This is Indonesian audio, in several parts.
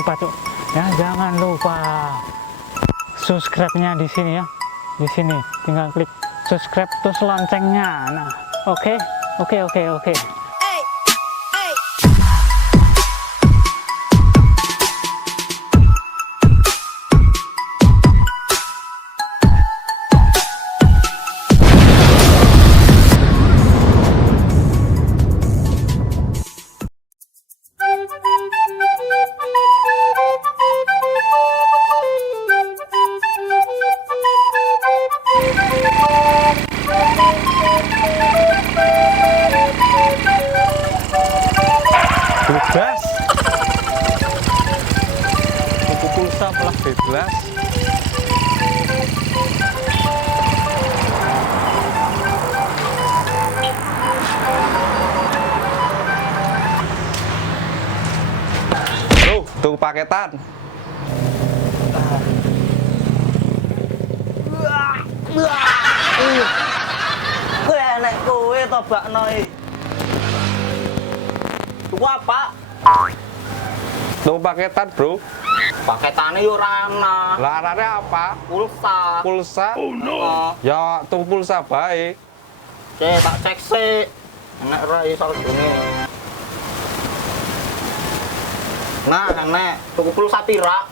lupa Cuk. Ya, jangan lupa subscribe-nya di sini ya. Di sini tinggal klik subscribe terus loncengnya. Nah, oke. Bebas. Buku pulsa malah bebas. Bro, tuh paketan. Kowe nek kowe tobakno iki. Tuku apa? Tuh paketan, Bro. Paketane yo ora ana. Lah arane apa? Pulsa. Pulsa? Oh no. Ya, tuh pulsa bae. Tak cek sik. Nek ora iso dene. Nah, nek tuku pulsa pira?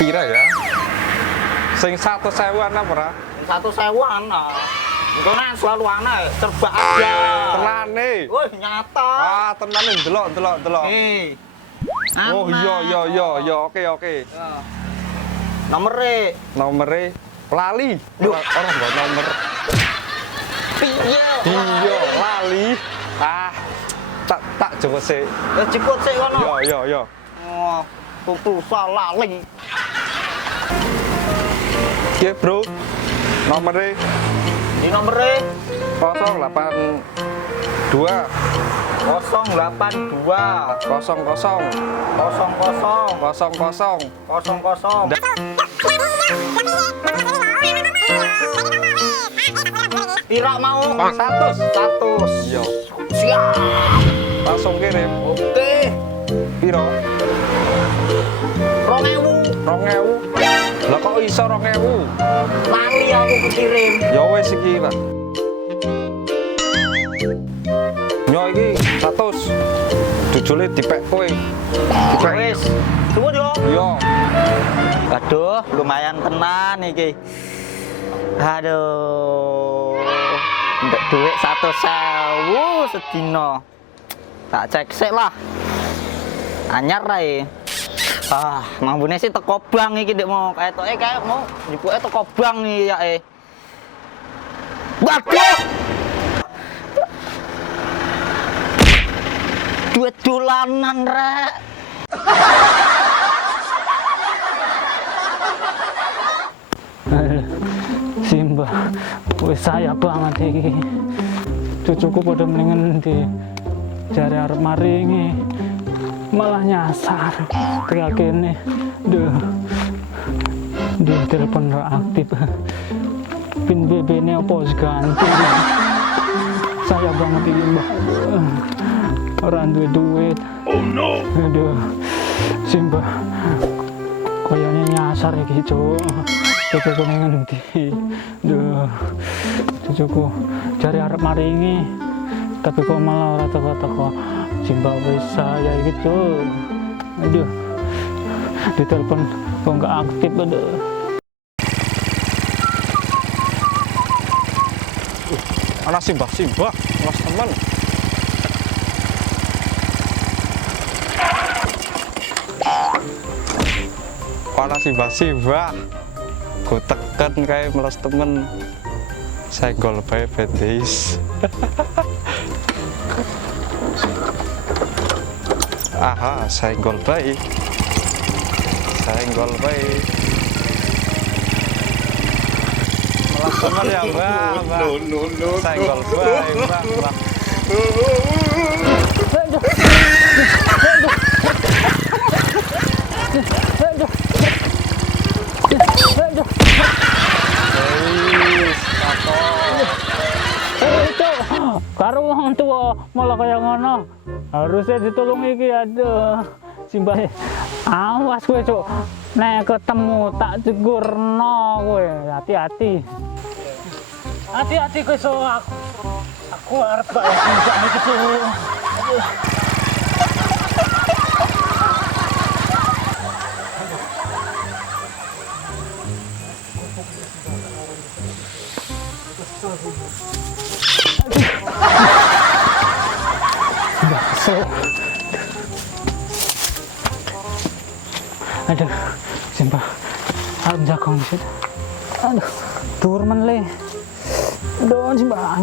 Pira ya? Sing 100.000-an apa ora? 100.000-an. Engko nek selalu ana serba aja. Tenane. Wih, nyata. Ah, tenane delok. Oh iya, oke. Nomere lali. Ora mbok nomor. piye? Iya, lali. Ah, tak joko sik. Ya cikut sik kono. Yo. Oh, tutu lali. Oke, Bro. Nomere Di nomere 082 082 00 00. Pira mau? 100. Yo. Siap. Langsung kirim. Oke. Piro? 2000. 2000. Lah kok iso 2000? Lali aku kirim. Ya wis iki, Pak. Yo iki 100. Jujule dipek kowe. Dipek. Wis. Tunggu yo. Yo. Aduh, lumayan tenan iki. Aduh. Ndek duit 100.000 sedina. Tak cek sik lah. Anyar rae. Ah, mambune sih teko bank iki ndek mau ketoke kayak mau njupuke teko bank iki ya Waduh. Duit dolanan rek. Simbah, wis saya banget iki. Cucuku pada mendingan di jari arep maringi, malah nyasar kayak gini. Duh, di telepon ra aktif. Pin BB ini apa ganti? Saya banget iki mbak. Orang duit. Oh no. Aduh, Simbah, kayaknya nyasar iki cuk. Cucuku ngendi? Duh, cucuku cari arep maringi, tapi kok malah ora teko-teko. Simbah wis saya iki cuk. Aduh, ditelepon kok nggak aktif. Aduh. Ana Simbah, Mas teman. Ana Simbah. Ku tekan kayak melas temen. Senggol bae betis. Aha, senggol bae. Melas temen ya, Mbak. No. Senggol bae, Mbak. karo wong tua malah kaya ngono. Harusnya ditolong iki, aduh. Simbah awas kowe, Cuk. Nek ketemu tak jegurno kowe. Hati-hati. Hati-hati kowe, Cuk. Aku arep gak ya iki, Cuk. Aduh. Aduh, sumpah harus jago sih. Aduh, turun le. Aduh, sumpah.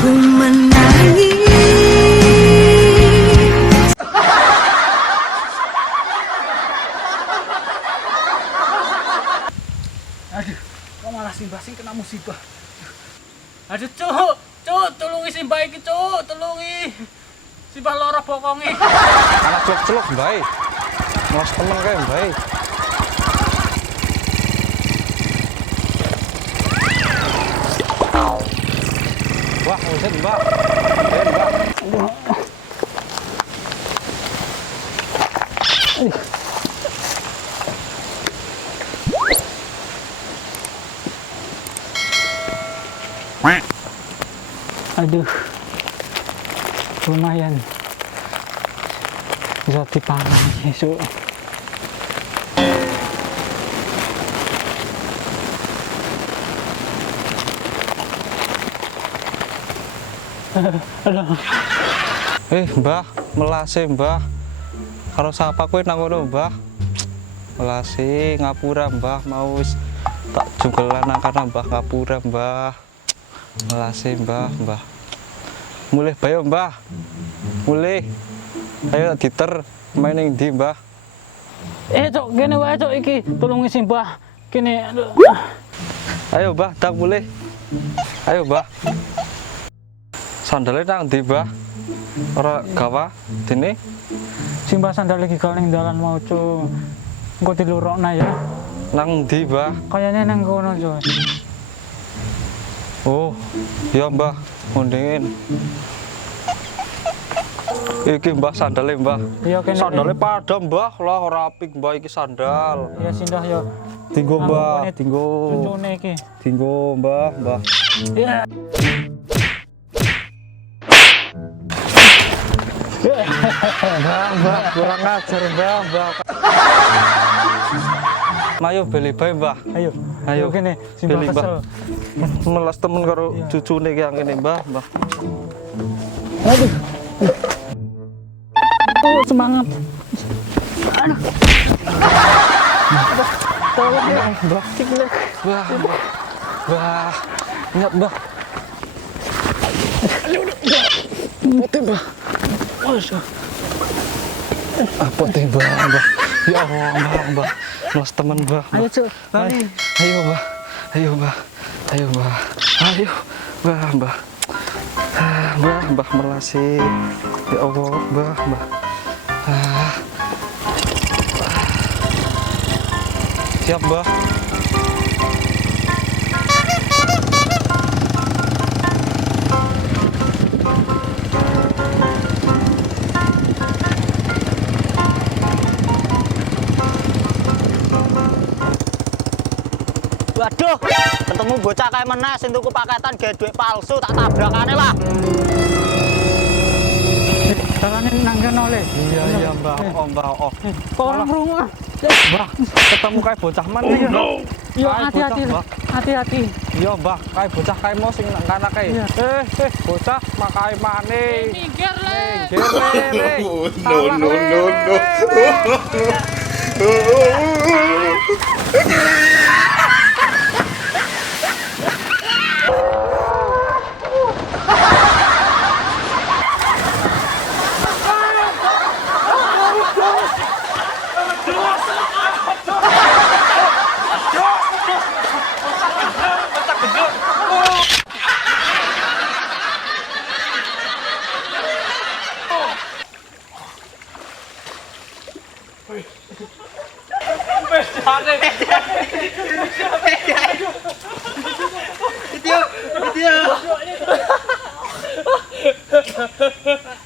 Ku menangis. Aduh, kok malah Simbah sing kena musibah. Aduh, Cuk, tulungi Simbah iki, Cuk, tulungi. Simbah lara bokonge. Anak celuk-celuk bae. Mas temen kae bae. Wah, uset Mbak. Mbak. Aduh, lumayan bisa diparang Yesus. Aduh. Mbah, melase Mbah. Karo sapa kowe nang ngono, Mbah? Melase ngapura Mbah, mau wis tak jungkelan karena Mbah ngapura Mbah. Melase Mbah. Mulih bae Mbah. Mulih. Ayo diter main ning ndi Mbah? Cuk, kene wae Cuk iki, tulungi Simbah. Kene, aduh. Ayo Mbah, tak mulih. Ayo Mbah. Sandalnya nang ndi Mbah? Ora gawa dene? Simbah sandal lagi ning dalan mau, Cuk. Engko dilurukna ya. Nang ndi Mbah? Kayaknya nang kono, Cuk. Oh, iya Mbah, mundingin. Iki Mbah sandale Mbah. Iya kene. Sandale padha Mbah, lah ora apik Mbah iki sandal. Ya sindah ya. Tinggo Mbah, tinggo. Cucune iki. Tinggo Mbah. Ya. Mbah, kurang ajar Mbah. Mayo beli bae Mbah. Ayo kene Simbah Beli, kesel. Melas temen karo cucune ki yang kene Mbah. Aduh. Oh, semangat. Aduh. Tolong ya, Mbah. Ciklek. Mbah. Ingat Mbah. Putih, Mbah. Waduh. Apa teh Mbah? Ya Allah, Mbah. Melas temen Mbah. Ayo, Cuk. Ayo Mbah. Ayo Mbah. Mbah melasi. Ya Allah, Mbah. Siap Mbah. Waduh, ketemu bocah kayak meneh sing tuku paketan gawe duit palsu, tak tabrakane lah. Tangannya nang kono le. Iya Mbah. Oh. Kok orang rumah? Mbah, ketemu kayak bocah mana ya? Yo Kayak hati-hati. bocah, Mbah. Hati-hati. Iya Mbah, kayak bocah kayak mau sing nang kana kae. Iya. Bocah makai mane. Minggir le.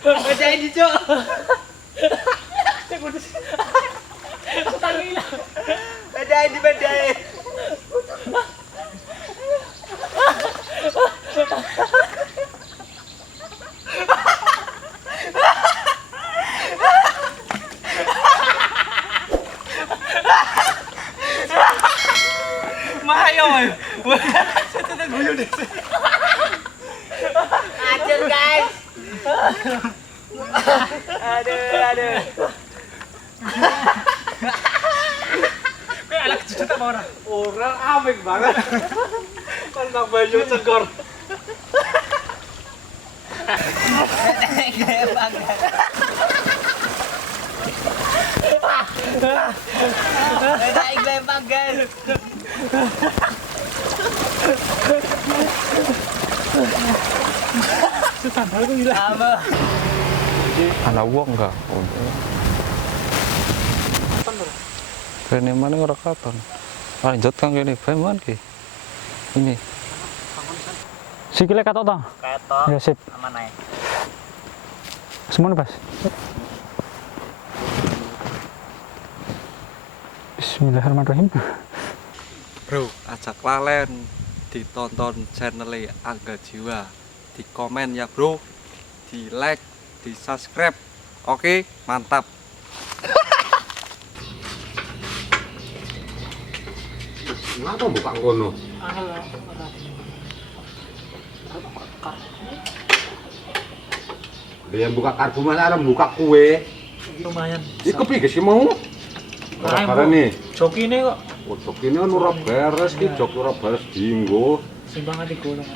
Bedain di cok. Bedain. Mayo. Ajar guys. Aduh. Kayak anak kecil tak mau orang. Orang amik banget. Kan bang Bayu cegor. Bedain lempang guys. Apa? Anak uang enggak? Kene mana ora katon. Lanjut kang kene bae man ki. Ini. Sikile katok to. Ketok. Ya sip. Aman ae. Semuanya pas. Bismillahirrahmanirrahim. Bro, ajak lalen ditonton channel Angga Jiwa. Di komen ya, Bro. Di like, di subscribe. Oke, mantap. Kenapa buka kono? Dia buka kartu mana orang buka kue. Lumayan. Iku piye sih mau? Karena nih, Joki ini kok. jok ini kan ora beres ki, jok ora beres dienggo. Simbangan digolong.